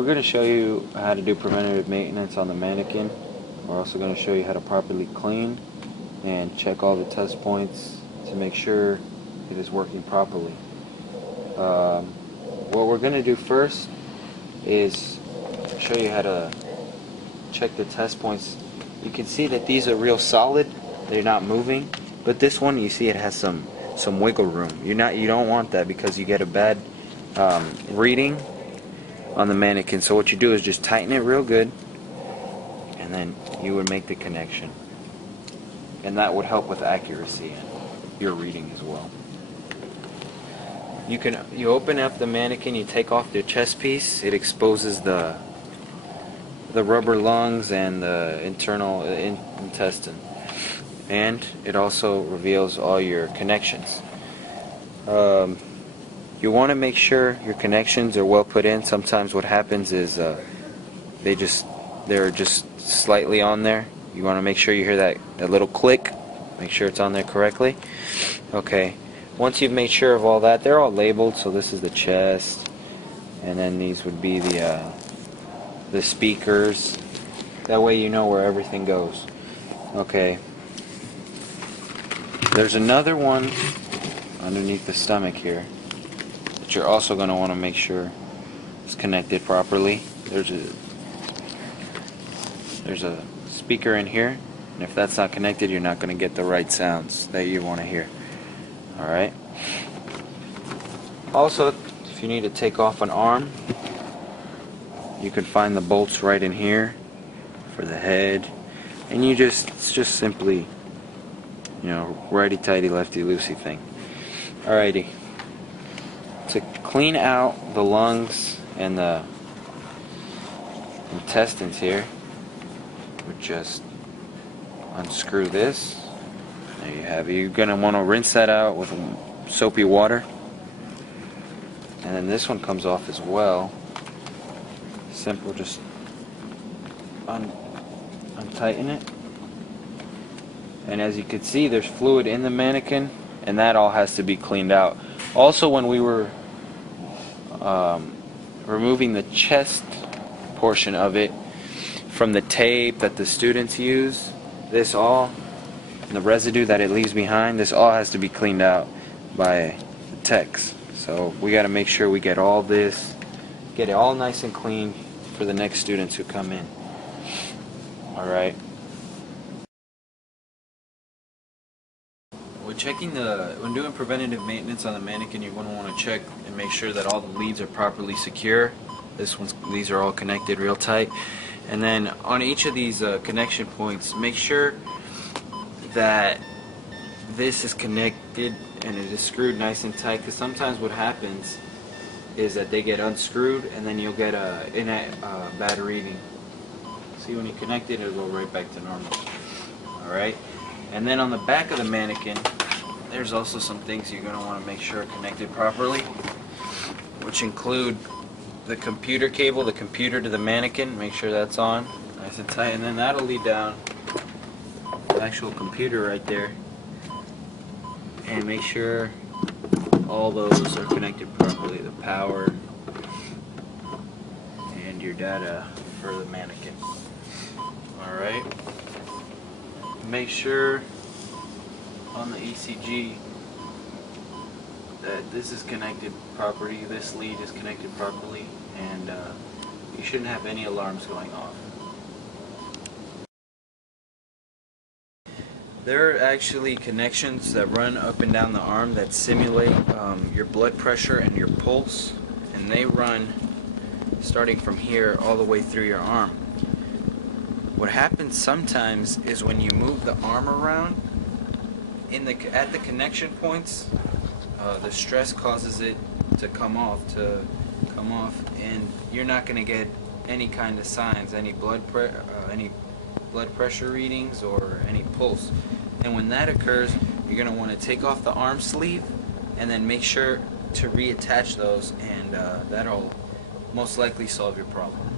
We're going to show you how to do preventative maintenance on the mannequin. We're also going to show you how to properly clean and check all the test points to make sure it is working properly. What we're going to do first is show you how to check the test points. You can see that these are real solid, they're not moving, but this one, you see, it has some wiggle room. You don't want that because you get a bad reading on the mannequin. So what you do is just tighten it real good, and then you would make the connection, and that would help with accuracy and your reading as well. You open up the mannequin, you take off the chest piece, it exposes the rubber lungs and the internal intestine, and it also reveals all your connections. You want to make sure your connections are well put in. Sometimes what happens is they're just slightly on there. You want to make sure you hear that little click. Make sure it's on there correctly. Okay. Once you've made sure of all that, they're all labeled. So this is the chest, and then these would be the speakers. That way you know where everything goes. Okay. There's another one underneath the stomach here that you're also going to want to make sure is connected properly. There's a speaker in here, and if that's not connected, you're not going to get the right sounds that you want to hear. Alright. Also, if you need to take off an arm, you can find the bolts right in here for the head, and it's just simply, righty-tighty, lefty-loosey thing. Alrighty. To clean out the lungs and the intestines here, we just unscrew this. There you have it. You're going to want to rinse that out with soapy water. And then this one comes off as well. Simple, just untighten it. And as you can see, there's fluid in the mannequin, and that all has to be cleaned out. Also, when we were removing the chest portion of it from the tape that the students use, and the residue that it leaves behind, this all has to be cleaned out by the techs. So we got to make sure we get all this, get it all nice and clean for the next students who come in. Alright. When doing preventative maintenance on the mannequin, you're going to want to check and make sure that all the leads are properly secure. These are all connected real tight. And then on each of these connection points, make sure that this is connected and it is screwed nice and tight, because sometimes what happens is that they get unscrewed and then you'll get a bad reading. See, when you connect it, it'll go right back to normal. Alright? And then on the back of the mannequin, there's also some things you're going to want to make sure are connected properly, which include the computer cable, the computer to the mannequin. Make sure that's on nice and tight, and then that'll lead down the actual computer right there. And make sure all those are connected properly, the power and your data for the mannequin. Alright. Make sure on the ECG that this is connected properly, this lead is connected properly, and you shouldn't have any alarms going off. There are actually connections that run up and down the arm that simulate your blood pressure and your pulse, and they run starting from here all the way through your arm. What happens sometimes is when you move the arm around at the connection points, the stress causes it to come off, and you're not going to get any kind of signs, any blood pressure readings or any pulse. And when that occurs, you're going to want to take off the arm sleeve and then make sure to reattach those, and that'll most likely solve your problem.